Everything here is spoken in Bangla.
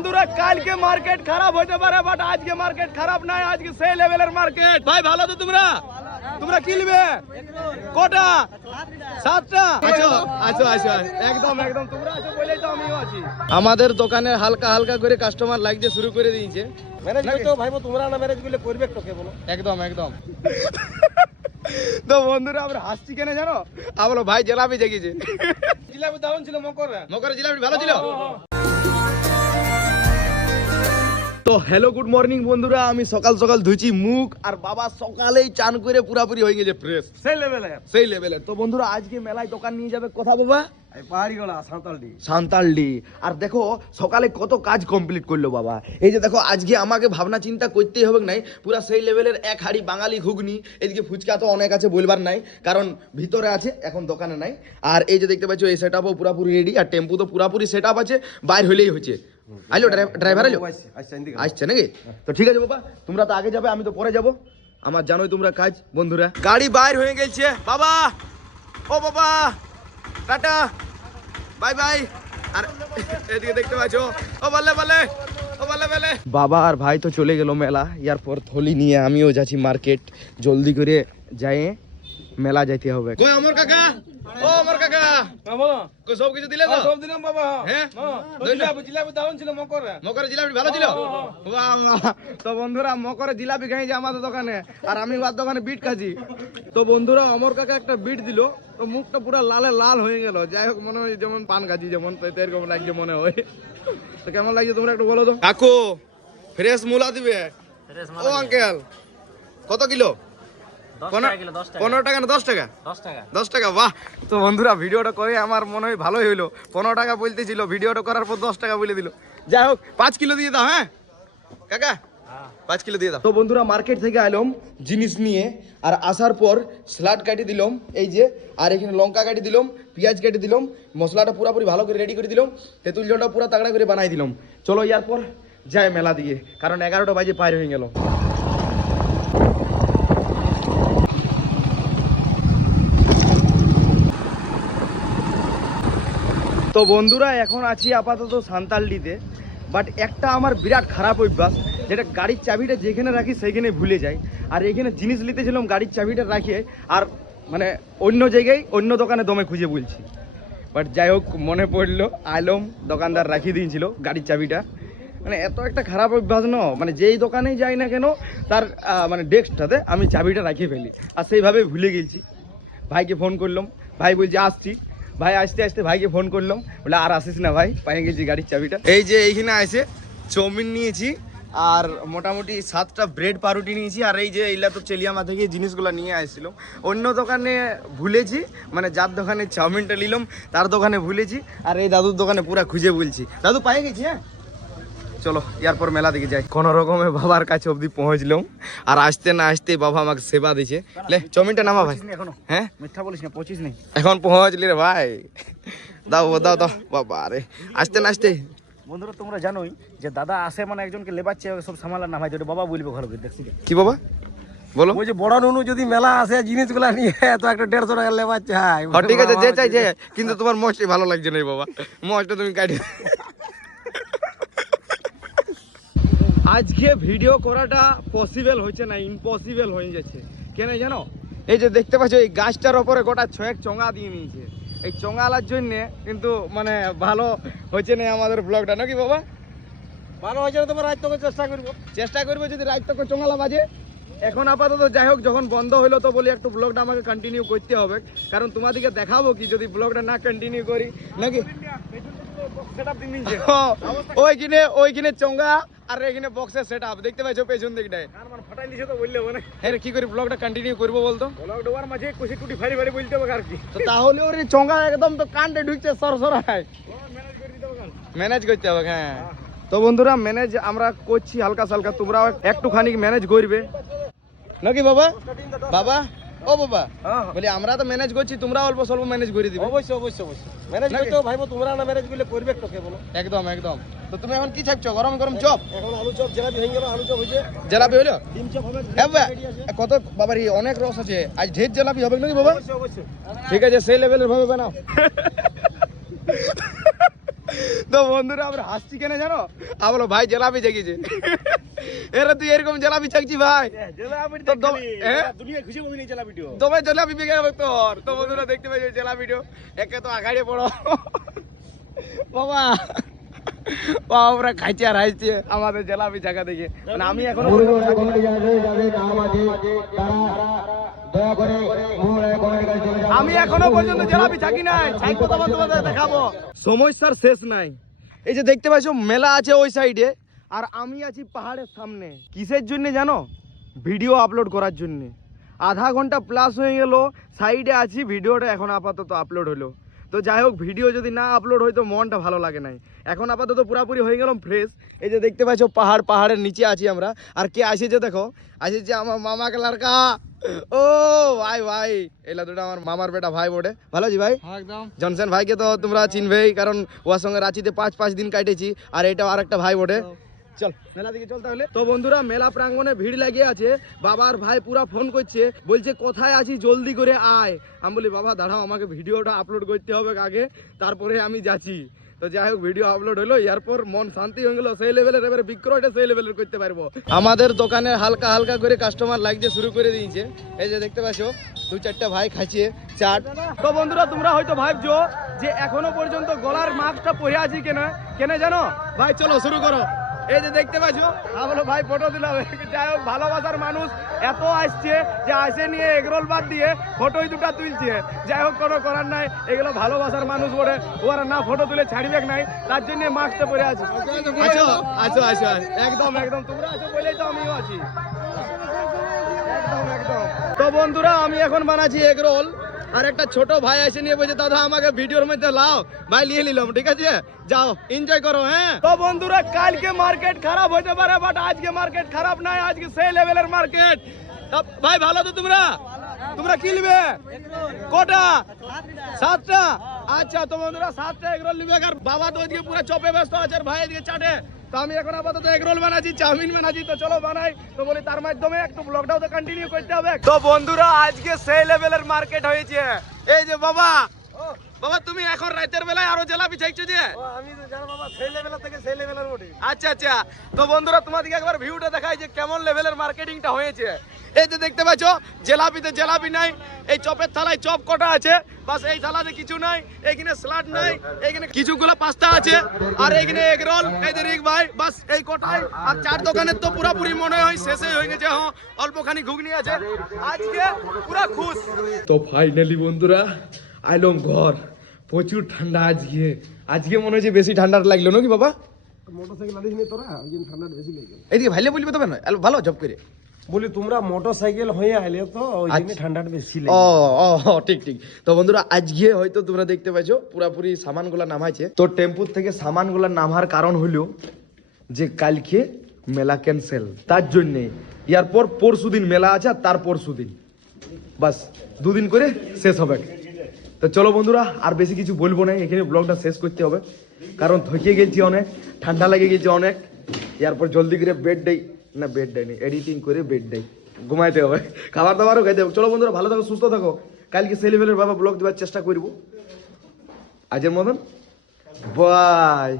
বন্ধুরা কালকে মার্কেট খারাপ হতে পারে বাট আজকে মার্কেট খারাপ নাই আজকে সেই লেভেলের মার্কেট ভাই ভালো তো তোমরা? তোমরা কিনবে কটা? সাতটা? আছো আছো আছো। একদম একদম। তোমরা আছো বলেই তো আমিও আছি। আমাদের দোকানে হালকা হালকা করে কাস্টমার লাগতে শুরু করে দিয়েছে। ম্যানেজ তো ভাইবো তোমরা না ম্যানেজ করলে করবে তোকে বলো? একদম একদম। তো বন্ধুরা আমরা হাসছি কেন জানো? আমরা ভাই জেলাপি জেগেছে। জিলাপি দারুণ ছিল মকর। মকর জিলাপি ভালো ছিল? তো হ্যালো গুড মর্নিং বন্ধুরা আমি সকাল সকাল ধুইছি মুখ আর বাবা সকালেই চান করে পুরাপুরি হয়ে গেছে ফ্রেশ সেই লেভেলে সেই লেভেলে তো বন্ধুরা আজকে মেলায় দোকান নিয়ে যাবে কথা বাবা? এই পাহাড়ি গলা সাঁওতাল ডি আর দেখো সকালে কত কাজ কমপ্লিট করল বাবা। এই যে দেখো আজকে আমাকে ভাবনা চিন্তা করতেই হবে নাই পুরা সেই লেভেলের এক হাড়ি বাঙালি ঘুগনি এদিকে ফুচকা তো অনেক আছে বলবার নাই কারণ ভিতরে আছে এখন দোকানে নাই। আর এই যে দেখতে পাচ্ছ এই সেট আপও পুরাপুরি রেডি আর টেম্পু তো পুরাপুরি সেট আপ আছে বাইর হলেই হচ্ছে আইলো ড্রাইভার আইলো? আচ্ছা আসছে নাকি? তো ঠিক আছে বাবা তোমরা তো আগে যাবে আমি তো পরে যাব। আমার জানোই তোমরা কাজ বন্ধুরা। গাড়ি বাইর হয়ে গেছে। বাবা! ও বাবা! টাটা! Bye bye! আর এদিকে দেখতে পাচ্ছ? ও বলে বলে ও বলে বলে বাবা আর ভাই তো চলে গেল মেলা ইয়ারপর থলি নিয়ে আমিও যাচ্ছি মার্কেট। জলদি করে যাই মেলা যাইতে হবে। কই আমার কাকা? ও আমার কাকা। হ্যাঁ বলো। কই সব কিছু দিলে তো? সব দিলাম বাবা। হ্যাঁ? হ্যাঁ জিলাপি জিলাপি দারুণ ছিল মকর। মকরের জিলাপি ভালো ছিল? বাহ। তো বন্ধুরা মকরের জিলাপি খাই যে আমাদের দোকানে আর আমি ওর দোকানে বিট খাচ্ছি। তো বন্ধুরা অমর কাকা একটা বিট দিল তো মুখটা পুরো লালে লাল হয়ে গেল। যাই হোক মনে হয় যেমন পান খাচ্ছি যেমন তো এরকম লাগছে মনে হয়। তো কেমন লাগছে তোমরা একটু বলো তো? কাকু ফ্রেশ মূলা দিবে। ও আঙ্কেল কত কিলো? পনেরো টাকা না দশ টাকা? দশ টাকা। বাহ! তো বন্ধুরা ভিডিওটা করে আমার মনে হয় ভালোই হইল। পনেরো টাকা বলতেছিল ভিডিওটা করার পর দশ টাকা বলে দিল। যাই হোক পাঁচ কিলো দিয়ে দাও হ্যাঁ? কাকা পাঁচ কিলো দিয়ে দাও। তো বন্ধুরা মার্কেট থেকে আইলাম জিনিস নিয়ে আর আসার পর স্যালাড কাটি দিলাম এই যে আর এখানে লঙ্কা কাটি দিলাম পেঁয়াজ কেটে দিলাম মশলাটা পুরোপুরি ভালো করে রেডি করে দিলাম তেঁতুল জলটা পুরো তাগড়া করে বানাই দিলাম। চলো ইয়ার পর যাই মেলা দিয়ে কারণ এগারোটা বাজে পার হয়ে গেল। তো বন্ধুরা, এখন আছি আপাতত সান্তালডিতে। বাট একটা আমার বিরাট খারাপ অভ্যাস, যেটা গাড়ির চাবিটা যেখানে রাখি সেইখানে ভুলে যাই। আর এখানে জিনিস নিতেছিলাম গাড়ির চাবিটা রাখে, আর মানে অন্য জায়গায় অন্য দোকানে দমে খুঁজে বলছি। বাট যাই হোক, মনে পড়ল, আলম দোকানদার রাখিয়ে দিয়েছিল গাড়ির চাবিটা। মানে এত একটা খারাপ অভ্যাস ন মানে যেই দোকানেই যাই না কেন, তার মানে ডেস্কটাতে আমি চাবিটা রাখিয়ে ফেলি। আর সেইভাবে ভুলে গেছি। ভাইকে ফোন করলাম, ভাই বলছে, আসছি। ভাই, আসতে আসতে ভাইকে ফোন করলাম। বলে, আর আসিস না ভাই পাইয়ে গেছি গাড়ির চাবিটা। এই যে এইখানে আসে চাউমিন নিয়েছি, আর মোটামুটি সাতটা ব্রেড পাউরুটি নিয়েছি, আর এই যে এইলা তো চেলিয়ামা থেকে জিনিসগুলো নিয়ে আসছিল। অন্য দোকানে ভুলেছি মানে যার দোকানে চাউমিনটা নিলাম, তার দোকানে ভুলেছি, আর এই দাদুর দোকানে পুরো খুঁজে বলছি। দাদু পাই গেছি হ্যাঁ? চলো এরপর মেলা দিকে যাই। কোন রকমে বাবার কাছে অবধি পৌঁছলাম। আর আসতে না আসতে বাবা আমাকে সেবা দিছে লে চাউমিনটা নামা ভাই। এখনও। হ্যাঁ? মিথ্যা বলিস না পঁচিশ নেই। এখন পৌঁছলি রে ভাই। দাও দাও দাও। বাবা রে আসতে না আসতে বন্ধুরা তোমরা জানোই যে দাদা আসে মানে একজনকে লেবাচ্ছে সব সামালার না ভাই বাবা বলবে ঘর দেখছি। কি বাবা? বলো। ওই যে বড় নুনু যদি মেলা আসে জিনিসগুলা নিয়ে তো একটা দেড়শো টাকা লেবার চাই। হ্যাঁ, ঠিক আছে যে চাই যে। কিন্তু তোমার মোচটি ভালো লাগছে না বাবা। মোচটা তুমি কাটি আজকে ভিডিও করাটা পসিবল হচ্ছে না ইম্পসিবল হয়ে যাচ্ছে কেন জানো? এই যে দেখতে পাচ্ছ এই গাছটার ওপরে গোটা ছয়েক চোঙা দিয়ে নিয়েছে। এই চোঙালার জন্য কিন্তু মানে ভালো হয়েছে না আমাদের ব্লগটা নাকি বাবা? ভালো হয়েছে না তোমার তোকে চেষ্টা করব। চেষ্টা করবে যদি রাত তক চোঙালা বাজে। এখন আপাতত যাই হোক যখন বন্ধ হলো তো বলি একটু ব্লগটা আমাকে কন্টিনিউ করতে হবে। কারণ তোমাদেরকে দেখাবো কি যদি ব্লগটা না কন্টিনিউ করি নাকি? ওইখানে ওইখানে চোঙ্গা আর এখানে বক্সের সেট আপ দেখতে পাচ্ছ পেছন দিকটায়। ফাটাই দিছে তো বললে মানে হ্যাঁ রে, কি করে ব্লগটা কন্টিনিউ করব বলতো? ব্লগ ডোবার মাঝে কুশি টুটি ফাড়ি ফাড়ি বলতে হবে আর কি তো তাহলে ওর এই চোঙ্গা একদম তো কানটে ঢুকছে সরসরায়। ম্যানেজ করে দিতে হবে ম্যানেজ করতে হবে হ্যাঁ। তো বন্ধুরা ম্যানেজ আমরা করছি হালকা সালকা। তোমরাও একটুখানি ম্যানেজ করবে। নাকি বাবা? বাবা? ও বাবা হ্যাঁ। বলি আমরা তো ম্যানেজ করছি তোমরা অল্প স্বল্প ম্যানেজ করে দিবে। অবশ্যই অবশ্যই অবশ্যই। ম্যানেজ? করতে ভাইবো তোমরা না ম্যানেজ করলে করবে তোকে বলো। একদম একদম। তো তুমি এখন কি ছাকছো গরম গরম চপ? এখন আলু চপ জেলাপি হয়ে গেল আলু চপ হয়েছে। জেলাপি হইল? ডিম চপ হবে হ্যাঁ বাবা, ready আছে। কত অনেক রস আছে। আজ ঢের জেলাপি হবে নাকি বাবা? অবশ্যই অবশ্যই। ঠিক আছে সেই লেভেলের ভাবে বানাও। তো বন্ধুরা আমরা হাসছি কেন জানো? আমরা ভাই জেলাপি জেগেছে। এরা তুই এরকম জেলাপি চাকছি ভাই। দম- হ্যাঁ? জেলাপি বেগে হবে তোর। তো বন্ধুরা দেখতে পাই জেলাপিটো। একে তো আঘাড়ে পড়ো। বাবা। বাবা ওরা খাইছে আর হাসছে আমাদের জেলাপি জায়গা দেখে। মানে আমি এখনও আমি এখনও পর্যন্ত জেলাপি থাকি নাই। তোমার তোমাদের দেখাবো। সমস্যার শেষ নাই। এই যে দেখতে পাচ্ছ মেলা আছে ওই সাইডে আর আমি আছি পাহাড়ের সামনে। কিসের জন্য জানো? ভিডিও আপলোড করার জন্য। আধা ঘণ্টা প্লাস হয়ে গেল সাইডে আছি ভিডিওটা এখন আপাতত আপলোড হলো। তো যাই হোক ভিডিও যদি না আপলোড হয় তো মনটা ভালো লাগে নাই। এখন আপাতত পুরাপুরি হয়ে গেলাম ফ্রেশ এই যে দেখতে পাচ্ছ পাহাড় পাহাড়ের নিচে আছি আমরা। আর কে আসেছে দেখো? আসেছে আমার মামাকে লড়কা ও ভাই ভাই। এলা দুটো আমার মামার বেটা ভাই বটে। ভালো আছি ভাই? একদম। জনসেন ভাইকে তো তোমরা চিনবেই কারণ ওর সঙ্গে রাঁচিতে পাঁচ পাঁচ দিন কাটেছি। আর এটা আর একটা ভাই বটে। চল, মেলা দিকে চল তাহলে। তো বন্ধুরা, মেলা প্রাঙ্গণে ভিড় লাগিয়ে আছে। বাবার ভাই পুরা ফোন করছে, বলছে, কোথায় আছি জলদি করে আয়। আমি বলি, বাবা, দাঁড়াও, আমাকে ভিডিওটা আপলোড করতে হবে আগে। তারপরে আমি যাচ্ছি। তো যাই হোক ভিডিও আপলোড হলো। এরপর মন শান্তি হয়ে গেল। সেই লেভেলের এবারে বিক্রয়টা সেই লেভেলের করতে পারব। আমাদের দোকানে হালকা হালকা করে কাস্টমার লাগতে শুরু করে দিয়েছে। এই যে দেখতে পাচ্ছ, দু চারটা ভাই খাইছে চাট। তো বন্ধুরা, তোমরা হয়তো ভাবছ যে এখনও পর্যন্ত গলার মাস্কটা পরে আছি কেন? কেন জানো? ভাই, চলো, শুরু করো। এই যে দেখতে পাচ্ছ? হ্যাঁ বলো ভাই ফটো দিলাম যাই হোক ভালোবাসার মানুষ এত আসছে যে আসে নিয়ে এগরোল বাদ দিয়ে ফটোই দুটা তুলছে। যাই হোক কোনো করার নাই। এগুলো ভালোবাসার মানুষ বলে ওরা না ফটো তুলে ছাড়বে নাই তার জন্য মাস্কটা পরে আছি। আছো আছো আছো। একদম একদম। তোমরা আছো বলেই তো আমিও আছি। একদম একদম। তো বন্ধুরা আমি এখন বানাচ্ছি এগ রোল আর একটা ছোট ভাই এসে নিয়ে বলছে দাদা আমাকে ভিডিওর মধ্যে লাও ভাই নিয়ে নিলাম ঠিক আছে যাও এনজয় করো হ্যাঁ তো বন্ধুরা কালকে মার্কেট খারাপ হতে পারে বাট আজকে মার্কেট খারাপ নাই আজকে সেই লেভেলের মার্কেট ভাই ভালো তো তোমরা তোমরা কি নিবে কটা সাতটা আচ্ছা তো বন্ধুরা সাতটা এগরোল নিবে আর বাবা তো ওইদিকে পুরো চপে ব্যস্ত আছে আর ভাই এদিকে চাটে তো আমি এখন আপাতত এগরোল বানাচ্ছি চাউমিন বানাচ্ছি। তো চলো বানাই। তো বলি তার মাধ্যমে একটু ব্লগটাও তো কন্টিনিউ করতে হবে। তো বন্ধুরা আজকে সেই লেভেলের মার্কেট হয়েছে। এই যে বাবা বাবা তুমি এখন রাতের বেলায় আরও জেলাপি চাইছো যে? আমি তো জানো বাবা সেই লেভেলের থেকে সেই লেভেলের বটে। আচ্ছা আচ্ছা। তো বন্ধুরা তোমাদেরকে একবার ভিউটা দেখাই যে কেমন লেভেলের মার্কেটিংটা হয়েছে। এই যে দেখতে পাচ্ছ জেলাপিতে জেলাপি নাই। এই চপের থালায় চপ কটা আছে? বাস এই থালাতে কিছু নাই স্যালাড নাই এখানে কিছুগুলো পাস্তা আছে আর এখানে এগ রোল এই যে রিক ভাই বাস এই কটাই। আর চার দোকানের তো পুরোপুরি মনে হয় শেষে হয়ে গেছে হ্যাঁ অল্পখানি ঘুগনি আছে। আজকে পুরা খুশ। তো ফাইনালি বন্ধুরা আইলম ঘর প্রচুর ঠান্ডা আজকে। আজকে মনে হচ্ছে বেশি ঠান্ডা লাগল নাকি বাবা? মোটরসাইকেল আনিস নি তোরা? ওই জন্য ঠান্ডা বেশি লেগে এদিকে ভাইলে বলবে তবে না ভালো জব করে। বলি তোমরা মোটরসাইকেল হয়ে আইলে তো ওই জন্য আচ্ছা। ঠান্ডাটা বেশি লেগে ও ও, ঠিক ঠিক। তো বন্ধুরা আজকে হয়তো তোমরা দেখতে পাচ্ছ পুরাপুরি সামানগুলা নামাইছে। তো টেম্পুর থেকে সামানগুলা নামার কারণ হলো যে কালকে মেলা ক্যান্সেল তার জন্যে এরপর পরশু দিন মেলা আছে আর তার পরশু দিন। বাস দুদিন করে শেষ হবে। তো চলো বন্ধুরা আর বেশি কিছু বলব না এখানে ব্লগটা শেষ করতে হবে। কারণ থকে গেছি অনেক ঠান্ডা লেগে গেছে অনেক। এরপর জলদি করে বেড দেই। না বেড দেয় নি এডিটিং করে বেড দেয়। ঘুমাইতে হবে খাবার দাবারও খাইতে হবে। চলো বন্ধুরা, ভালো থাকো, সুস্থ থাকো। কালকে সেই লেভেলের বাবা ব্লগ দেওয়ার চেষ্টা করব। আজের মতন বাই